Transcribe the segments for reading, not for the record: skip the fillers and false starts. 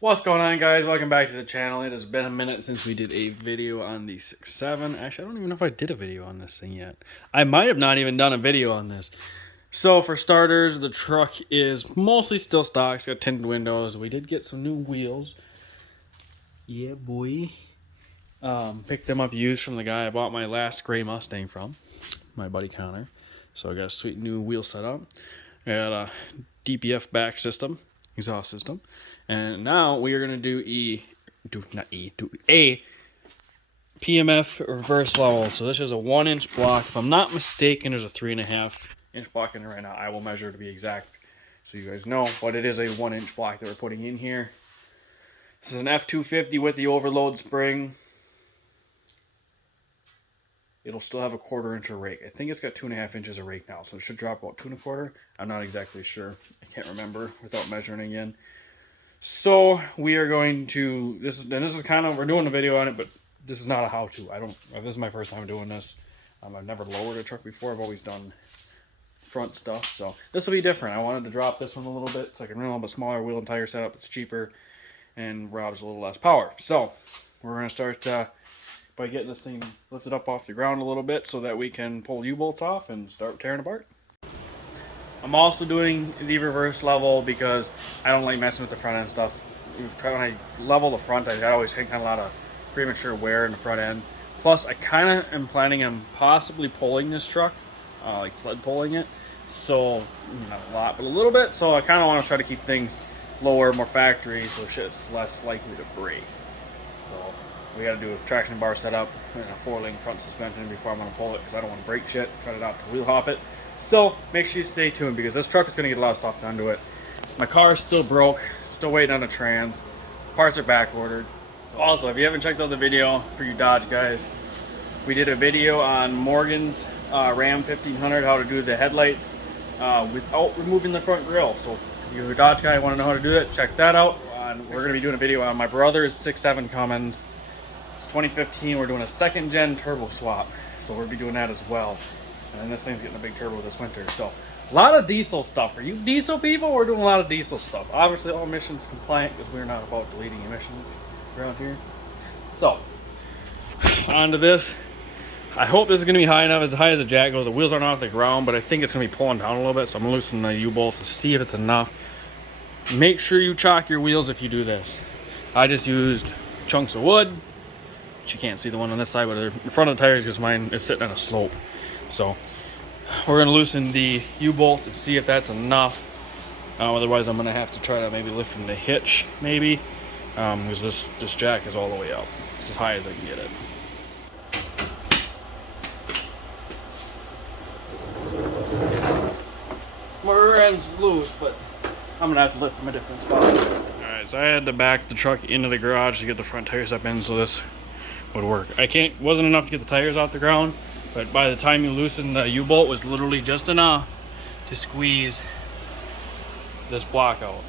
What's going on, guys? Welcome back to the channel. It has been a minute since we did a video on the 6.7. Actually, I don't even know if I did a video on this thing yet. I might have not even done a video on this. So for starters, the truck is mostly still stock. It's got tinted windows. We did get some new wheels. Yeah, boy. Picked them up used from the guy I bought my last gray Mustang from, my buddy Connor. So I got a sweet new wheel setup. I got a DPF back system, exhaust system, and now we are going to do a PMF reverse level. So this is a 1-inch block. If I'm not mistaken, there's a 3.5-inch block in there right now. I will measure to be exact so you guys know, but it is a 1-inch block that we're putting in here. This is an F250 with the overload spring. It'll still have a 1/4 inch of rake. I think it's got 2.5 inches of rake now, so it should drop about 2 1/4. I'm not exactly sure. I can't remember without measuring again. So we are going to this is kind of, we're doing a video on it, but this is not a how-to. This is my first time doing this. I've never lowered a truck before. I've always done front stuff, so this will be different. I wanted to drop this one a little bit so I can run a little bit smaller wheel and tire setup. It's cheaper and robs a little less power. So we're going to start by getting this thing lifted up off the ground a little bit so that we can pull U-bolts off and start tearing apart. I'm also doing the reverse level because I don't like messing with the front end stuff. When I level the front, I always get kind of a lot of premature wear in the front end. Plus, I kind of am planning on possibly pulling this truck, like sled pulling it. So, not a lot, but a little bit. So I kind of want to try to keep things lower, more factory, so shit's less likely to break. So we got to do a traction bar setup and a 4-link front suspension before I'm going to pull it, because I don't want to break shit, try it out to wheel hop it. So make sure you stay tuned, because this truck is going to get a lot of stuff done to it. My car is still broke, still waiting on a trans. Parts are back ordered. Also, if you haven't checked out the video for you Dodge guys, we did a video on Morgan's Ram 1500, how to do the headlights without removing the front grille. So if you're a Dodge guy and want to know how to do that, check that out. We're going to be doing a video on my brother's 6.7 Cummins. 2015, we're doing a 2nd gen turbo swap, so we'll be doing that as well. And this thing's getting a big turbo this winter, so a lot of diesel stuff. For you diesel people, we're doing a lot of diesel stuff. Obviously all emissions compliant, because we're not about deleting emissions around here. So on to this. I hope this is going to be high enough, as high as the jack goes. The wheels aren't off the ground, but I think it's going to be pulling down a little bit, so I'm going to loosen the U-bolts to see if it's enough. Make sure you chock your wheels if you do this. I just used chunks of wood. You can't see the one on this side, but in front of the tires, because mine is sitting on a slope. So we're going to loosen the U-bolts and see if that's enough. Otherwise, I'm going to have to try to maybe lift from the hitch, maybe, because this jack is all the way up. It's as high as I can get it. My rear end's loose, but I'm going to have to lift from a different spot. Alright, so I had to back the truck into the garage to get the front tires up in, so this would work. Wasn't enough to get the tires off the ground, but by the time you loosen the U-bolt, was literally just enough to squeeze this block out.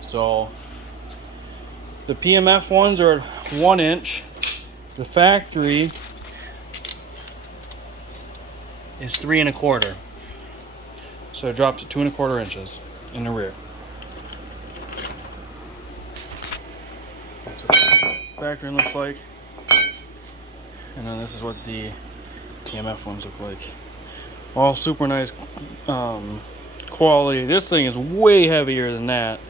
So the PMF ones are 1 inch. The factory is 3 1/4. So it drops to 2 1/4 inches in the rear. That's what the factory looks like. And then this is what the TMF ones look like. All super nice quality. This thing is way heavier than that.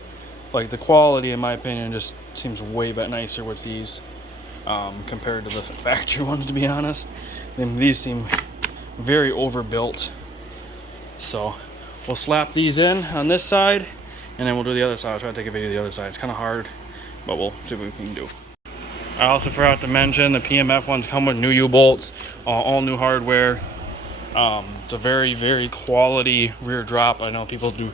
Like, the quality, in my opinion, just seems way nicer with these compared to the factory ones, to be honest. And these seem very overbuilt. So we'll slap these in on this side, and then we'll do the other side. I'll try to take a video of the other side. It's kind of hard, but we'll see what we can do. I also forgot to mention the PMF ones come with new U-bolts, all new hardware. It's a very, very quality rear drop. I know people do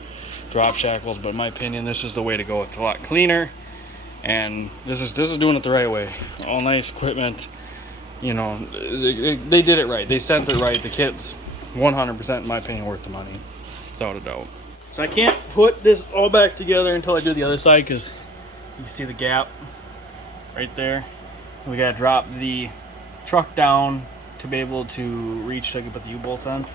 drop shackles, but in my opinion, this is the way to go. It's a lot cleaner, and this is doing it the right way. All nice equipment. You know, they did it right. They sent it right. The kit's 100%, in my opinion, worth the money, without a doubt. So I can't put this all back together until I do the other side, because you see the gap right there. We gotta drop the truck down to be able to reach so I can put the U-bolts on,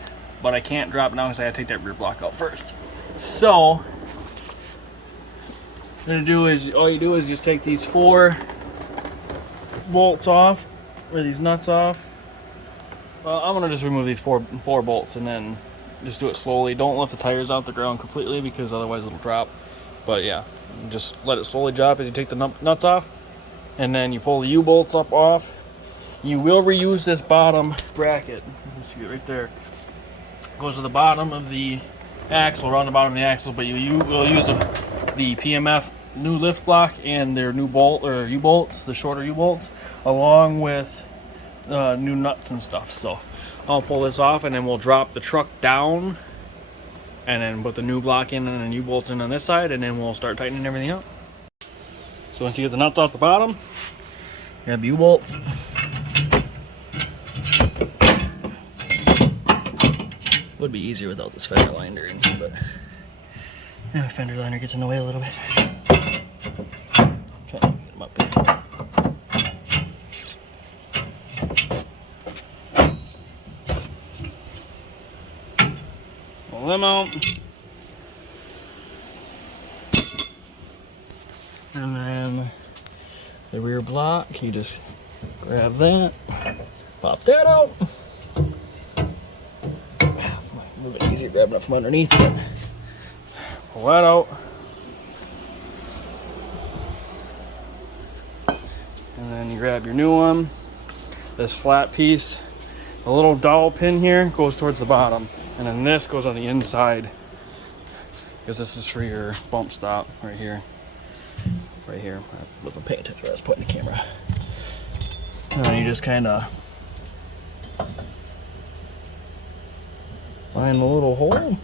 but I can't drop it now because I gotta take that rear block out first. So All you do is just take these 4 bolts off, or these nuts off. Well, I'm gonna just remove these four bolts and then just do it slowly. Don't lift the tires off the ground completely because otherwise it'll drop. But yeah, just let it slowly drop as you take the nuts off, and then you pull the U-bolts up off. You will reuse this bottom bracket. You can see it right there. It goes to the bottom of the axle, around the bottom of the axle, but you will use the PMF new lift block and their new bolt or U-bolts, the shorter U-bolts, along with new nuts and stuff. So I'll pull this off and then we'll drop the truck down and then put the new block in and then U-bolts in on this side, and then we'll start tightening everything up. So once you get the nuts off the bottom, you have U-bolts. Would be easier without this fender liner in here, but yeah, fender liner gets in the way a little bit. Okay, get them up here. Pull them out. And then the rear block, you just grab that, pop that out. A little bit easier grabbing it from underneath, but pull that out. And then you grab your new one, this flat piece. The little dowel pin here goes towards the bottom, and then this goes on the inside because this is for your bump stop right here. Right here. I wasn't paying attention when I was putting the camera. And then you just kind of find the little hole.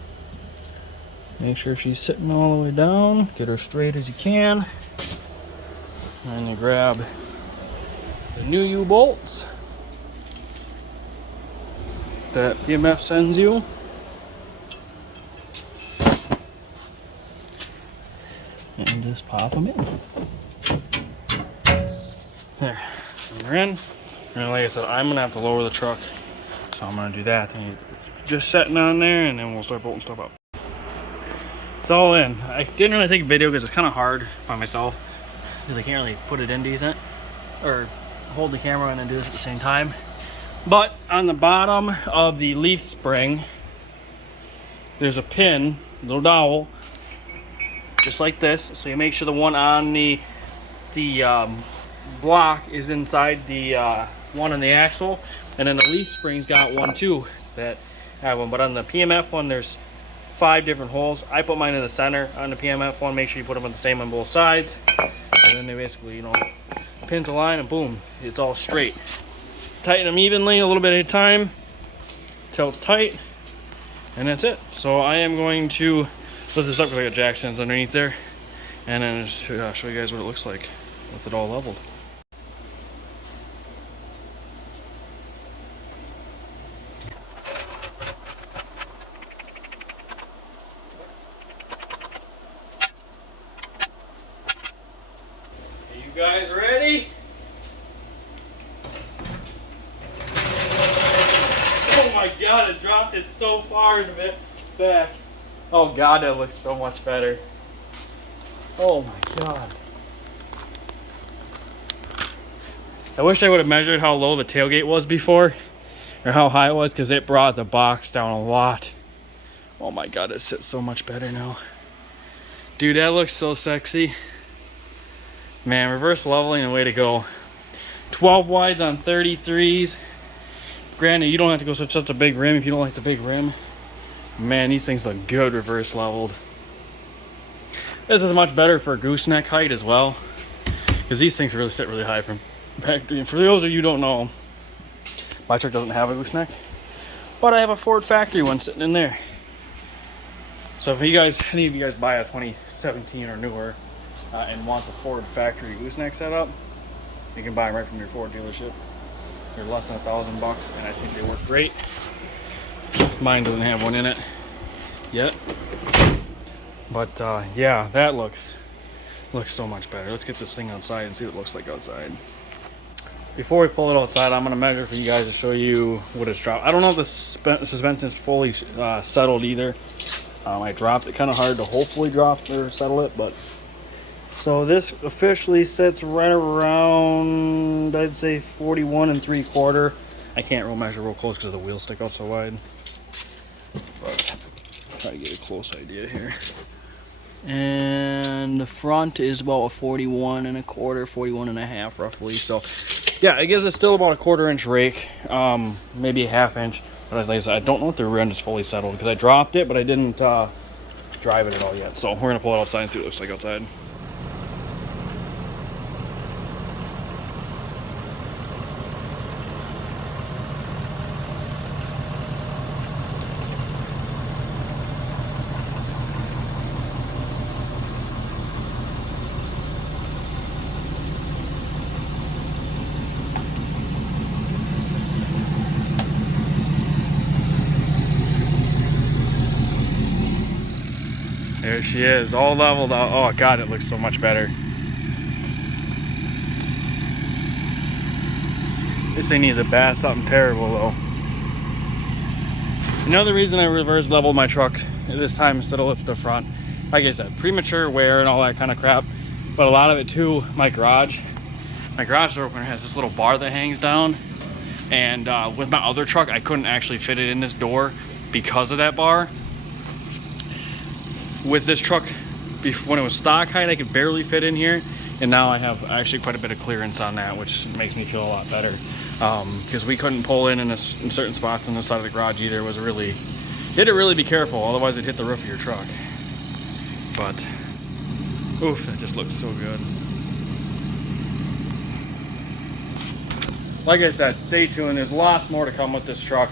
Make sure she's sitting all the way down. Get her straight as you can. And you grab the new U-bolts that PMF sends you. And just pop them in. There. And they're in. And like I said, I'm going to have to lower the truck. So I'm going to do that. And just setting on there, and then we'll start bolting stuff up. It's all in. I didn't really take a video because it's kind of hard by myself, because I can't really put it in decent or hold the camera and then do this at the same time. But on the bottom of the leaf spring, there's a pin, little dowel, just like this. So you make sure the one on the block is inside the one on the axle, and then the leaf spring's got one too that have one. But on the PMF one, there's 5 different holes. I put mine in the center on the PMF one. Make sure you put them on the same on both sides, and then they basically, you know, pins a line and boom, it's all straight. Tighten them evenly, a little bit at a time until it's tight, and that's it. So I am going to lift this up because I got jack stands underneath there, and then just show you guys what it looks like with it all leveled. Are you guys ready? Oh my god, it dropped it so far in the back. Oh god, that looks so much better. Oh my god. I wish I would have measured how low the tailgate was before, or how high it was, because it brought the box down a lot. Oh my god, it sits so much better now. Dude, that looks so sexy. Man, reverse leveling, the way to go. 12 wides on 33s. Granted, you don't have to go such a big rim if you don't like the big rim. Man, these things look good reverse leveled. This is much better for gooseneck height as well, because these things really sit really high from factory. And for those of you who don't know, my truck doesn't have a gooseneck, but I have a Ford factory one sitting in there. So if any of you guys buy a 2017 or newer and want the Ford factory gooseneck setup, you can buy them right from your Ford dealership. They're less than $1,000, and I think they work great. Mine doesn't have one in it yet, but yeah, that looks so much better. Let's get this thing outside and see what it looks like outside. Before we pull it outside, I'm going to measure for you guys to show you what it's dropped. I don't know if the suspension is fully settled either. I dropped it kind of hard to hopefully drop or settle it, but So this officially sits right around, I'd say 41 3/4. I can't real measure real close because the wheels stick out so wide. But try to get a close idea here. And the front is about a 41 1/4, 41 1/2 roughly. So yeah, I guess it's still about a 1/4 inch rake, maybe a 1/2 inch. But like I said, I don't know if the rear end is fully settled because I dropped it, but I didn't drive it at all yet. So we're gonna pull it outside and see what it looks like outside. There she is, all leveled out. Oh God, it looks so much better. This thing needs a bath, something terrible though. Another reason I reverse leveled my truck this time instead of lift the front, like I said, premature wear and all that kind of crap, but a lot of it too, my garage door opener has this little bar that hangs down, and with my other truck I couldn't actually fit it in this door because of that bar. With this truck, when it was stock height, I could barely fit in here, and now I have actually quite a bit of clearance on that, which makes me feel a lot better. Because we couldn't pull in certain spots on the side of the garage either. It was really, you had to really be careful, otherwise it'd hit the roof of your truck. But, oof, that just looks so good. Like I said, stay tuned. There's lots more to come with this truck.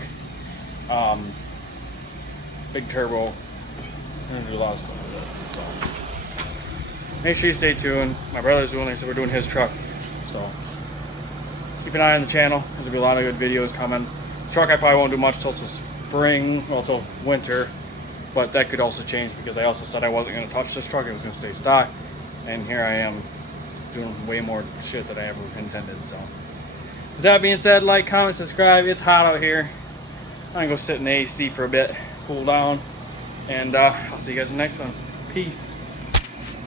Big turbo. I'm gonna do a lot of stuff with it. So make sure you stay tuned. My brother's doing this, so we're doing his truck. So keep an eye on the channel. There's gonna be a lot of good videos coming. The truck I probably won't do much till spring, well, till winter, but that could also change because I also said I wasn't gonna touch this truck. It was gonna stay stock, and here I am doing way more shit than I ever intended. So with that being said, like, comment, subscribe. It's hot out here. I'm gonna go sit in the AC for a bit, cool down. And I'll see you guys in the next one. Peace.